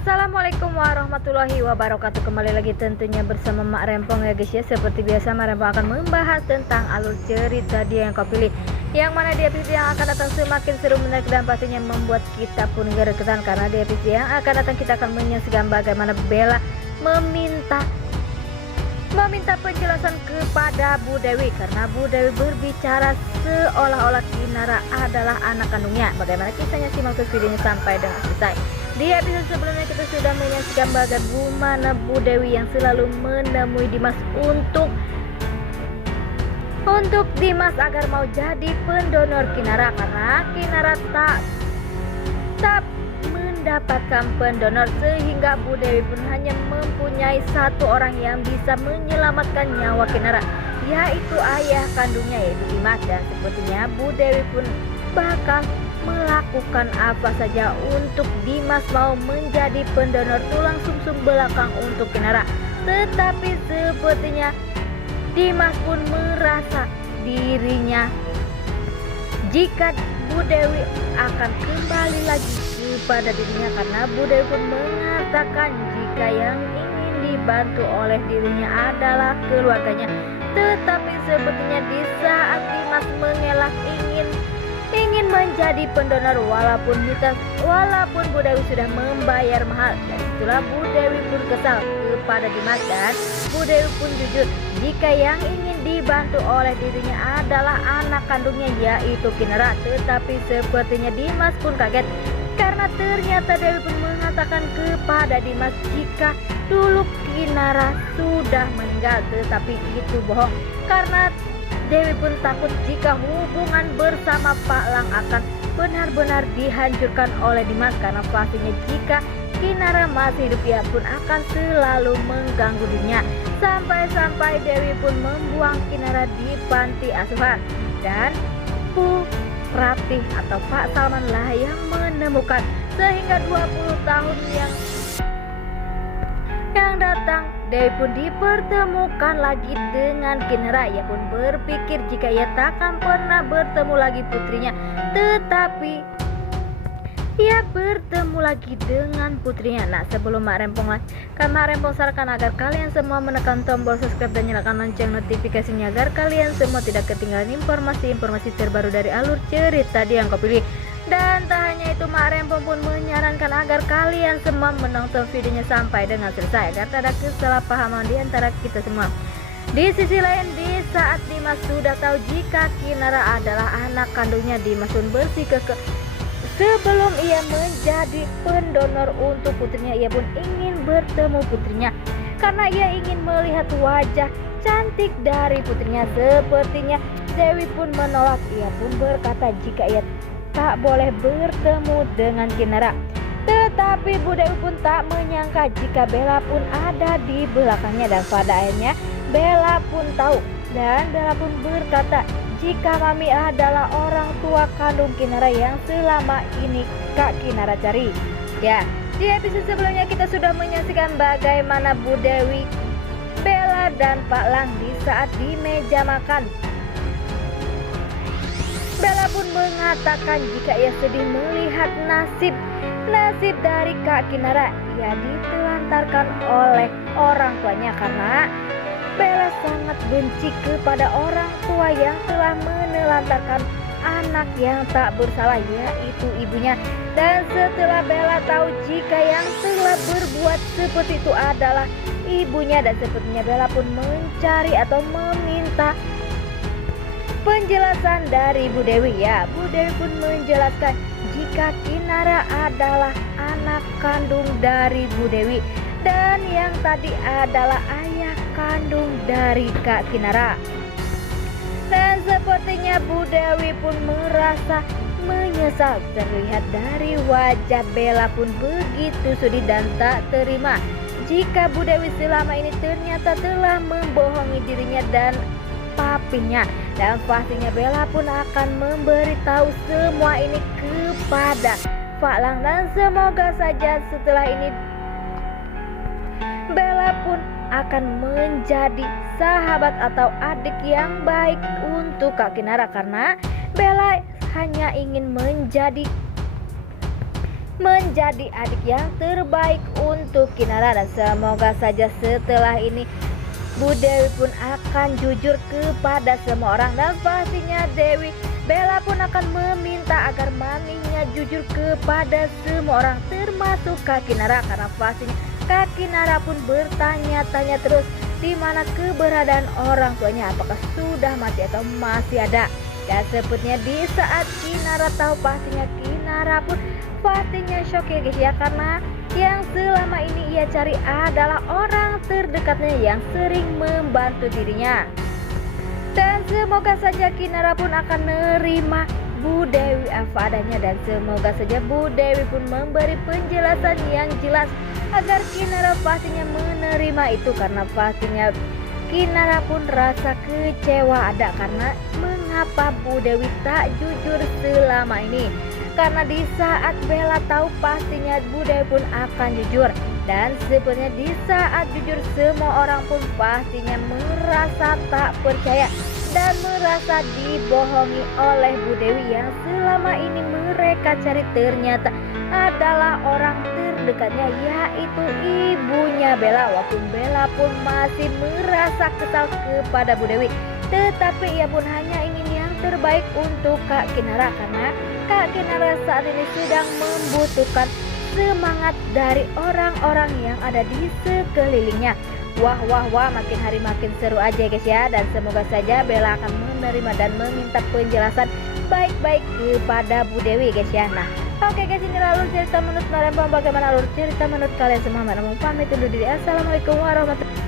Assalamualaikum warahmatullahi wabarakatuh. Kembali lagi tentunya bersama Mak Rempong ya guys ya. Seperti biasa Mak Rempong akan membahas tentang alur cerita dia yang kau pilih, yang mana di episode yang akan datang semakin seru, menarik dan pastinya membuat kita pun gergetan. Karena di episode yang akan datang kita akan menyaksikan bagaimana Bella meminta penjelasan kepada Bu Dewi, karena Bu Dewi berbicara seolah-olah Kinara adalah anak kandungnya. Bagaimana kisahnya, simak terus videonya sampai dengan selesai. Di episode sebelumnya kita sudah menyaksikan bagaimana Bu Dewi yang selalu menemui Dimas untuk Dimas agar mau jadi pendonor Kinara, karena Kinara tak mendapatkan pendonor, sehingga Bu Dewi pun hanya mempunyai satu orang yang bisa menyelamatkan nyawa Kinara, yaitu ayah kandungnya yaitu Dimas. Dan sepertinya Bu Dewi pun bakal melakukan apa saja untuk Dimas mau menjadi pendonor tulang sumsum belakang untuk Kinara. Tetapi sepertinya Dimas pun merasa dirinya jika Bu Dewi akan kembali lagi kepada dirinya, karena Bu Dewi pun mengatakan jika yang ingin dibantu oleh dirinya adalah keluarganya. Tetapi sepertinya di saat Dimas mengelak ingin menjadi pendonor, walaupun Bu Dewi sudah membayar mahal. Dan itulah Bu Dewi pun kesal kepada Dimas, dan Bu Dewi pun jujur jika yang ingin dibantu oleh dirinya adalah anak kandungnya yaitu Kinara. Tetapi sepertinya Dimas pun kaget, karena ternyata Dewi pun mengatakan kepada Dimas jika dulu Kinara sudah meninggal. Tetapi itu bohong, karena Dewi pun takut jika hubungan bersama Pak Lang akan benar-benar dihancurkan oleh Dimas, karena pastinya jika Kinara masih hidup ia pun akan selalu mengganggu dirinya. Sampai-sampai Dewi pun membuang Kinara di panti asuhan, dan Bu Ratih atau Pak Salman lah yang menemukan, sehingga 20 tahun yang datang Dewi pun dipertemukan lagi dengan Kinara. Ia pun berpikir jika ia takkan pernah bertemu lagi putrinya, tetapi ia bertemu lagi dengan putrinya. Nah, sebelum Mak Rempong sarankan agar kalian semua menekan tombol subscribe dan nyalakan lonceng notifikasinya agar kalian semua tidak ketinggalan informasi-informasi terbaru dari alur cerita dia yang kau pilih. Dan tak hanya itu, Mak Rempong pun menyarankan agar kalian semua menonton videonya sampai dengan selesai agar tak ada kesalahpahaman di antara kita semua. Di sisi lain, di saat Dimas sudah tahu jika Kinara adalah anak kandungnya, Dimas pun bersikeras sebelum ia menjadi pendonor untuk putrinya. Ia pun ingin bertemu putrinya karena ia ingin melihat wajah cantik dari putrinya. Sepertinya Dewi pun menolak. Ia pun berkata jika ia tak boleh bertemu dengan Kinara. Tetapi Bu Dewi pun tak menyangka jika Bella pun ada di belakangnya, dan pada akhirnya Bella pun tahu, dan Bella pun berkata jika Mami adalah orang tua kandung Kinara yang selama ini Kak Kinara cari. Ya, di episode sebelumnya kita sudah menyaksikan bagaimana Bu Dewi, Bella dan Pak Lang di saat di meja makan. Bella pun mengatakan jika ia sedih melihat nasib dari Kak Kinara. Ia ditelantarkan oleh orang tuanya, karena Bella sangat benci kepada orang tua yang telah menelantarkan anak yang tak bersalah, yaitu ibunya. Dan setelah Bella tahu jika yang telah berbuat seperti itu adalah ibunya, dan sepertinya Bella pun mencari atau meminta penjelasan dari Bu Dewi. Ya, Bu Dewi pun menjelaskan jika Kinara adalah anak kandung dari Bu Dewi, dan yang tadi adalah ayah kandung dari Kak Kinara. Dan sepertinya Bu Dewi pun merasa menyesal. Terlihat dari wajah Bella pun begitu sedih dan tak terima jika Bu Dewi selama ini ternyata telah membohongi dirinya dan papinya. Dan pastinya Bella pun akan memberitahu semua ini kepada Pak Lang, dan semoga saja setelah ini Bella pun akan menjadi sahabat atau adik yang baik untuk Kak Kinara, karena Bella hanya ingin menjadi menjadi adik yang terbaik untuk Kinara. Dan semoga saja setelah ini Bu Dewi pun akan jujur kepada semua orang, dan pastinya Bella pun akan meminta agar maminya jujur kepada semua orang termasuk Kak Kinara, karena pastinya Kak Kinara pun bertanya-tanya terus di mana keberadaan orang tuanya, apakah sudah mati atau masih ada. Dan sepertinya di saat Kinara tahu, pastinya Kinara pun pastinya shock ya guys ya, karena yang selama ini ia cari adalah orang terdekatnya yang sering membantu dirinya. Dan semoga saja Kinara pun akan menerima Bu Dewi apa adanya, dan semoga saja Bu Dewi pun memberi penjelasan yang jelas agar Kinara pastinya menerima itu, karena pastinya Kinara pun rasa kecewa ada karena mengapa Bu Dewi tak jujur selama ini. Karena di saat Bella tahu pastinya Bu Dewi pun akan jujur, dan sebenarnya di saat jujur semua orang pun pastinya merasa tak percaya dan merasa dibohongi oleh Bu Dewi yang selama ini mereka cari ternyata adalah orang terdekatnya, yaitu ibunya Bella. Walaupun Bella pun masih merasa kesal kepada Bu Dewi, tetapi ia pun hanya ingin yang terbaik untuk Kak Kinara, karena Kak Kinara saat ini sedang membutuhkan semangat dari orang-orang yang ada di sekelilingnya. Wah, makin hari makin seru aja guys ya, dan semoga saja Bella akan menerima dan meminta penjelasan baik-baik kepada Bu Dewi guys ya. Nah, oke guys, ini alur cerita menurut kalian, bagaimana alur cerita menurut kalian semua. Mana mau pamit undur diri. Assalamualaikum warahmatullahi wabarakatuh.